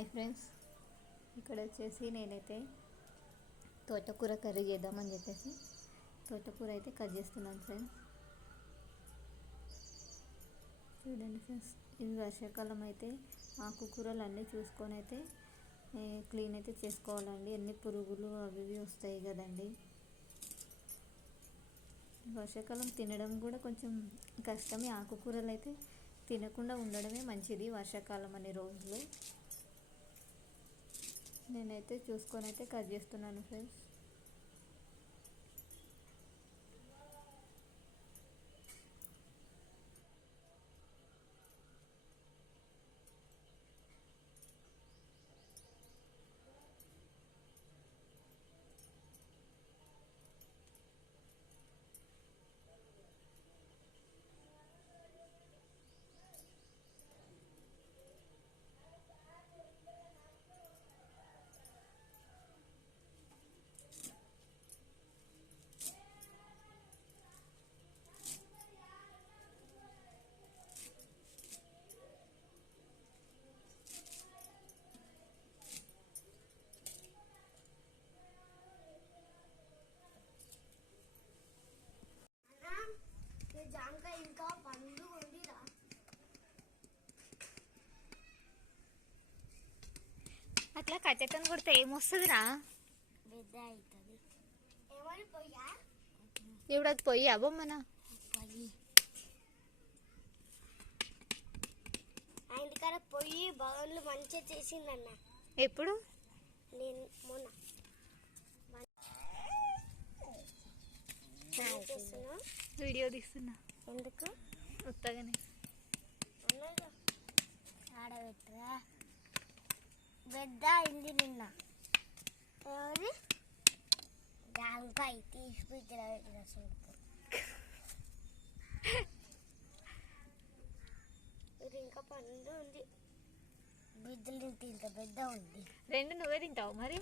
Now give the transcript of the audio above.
Hi friends, ఇక్కడ వచ్చేసి నేనైతే తోటకూర కర్రీ చేద్దామని చెప్పేసి తోటకూర అయితే కట్ చేస్తున్నాను ఫ్రెండ్స్. చూడండి ఫ్రెండ్స్, ఇది వర్షాకాలం అయితే ఆకుకూరలు అన్నీ చూసుకొని అయితే క్లీన్ అయితే చేసుకోవాలండి. అన్ని పురుగులు అవి ఇవి వస్తాయి కదండి. వర్షాకాలం తినడం కూడా కొంచెం కష్టమే. ఆకుకూరలు అయితే తినకుండా ఉండడమే మంచిది వర్షాకాలం అనే రోజులు. నేనైతే చూసుకొని అయితే కట్ చేస్తున్నాను ఫ్రెండ్స్. ఇంకా పండు ఉండిరా అట్లా కట్టెతో కొడితే ఏమొస్తుందిరా? పెద్ద అవుతుంది. ఏమని పోయా ఇప్పుడు అది పొయ్యి అవ్వమ్మనా? ఇంటికాడ పొయ్యి బౌన్లు మంచిగా చేసిందన్న. ఎప్పుడు? నేను మొన్న వీడియో తీస్తున్నా. ఎందుకు? ఉత్తగానే ఆడబెట్టరా పెద్ద అయింది నిన్న. ఎవరి జాంకాయ తీసి పెట్టిన చూడుకో. ఇది ఇంకా పండు ఉంది. బిడ్డలు తింటే ఇంత పెద్ద ఉంది. రెండు నువ్వే తింటావు మరి?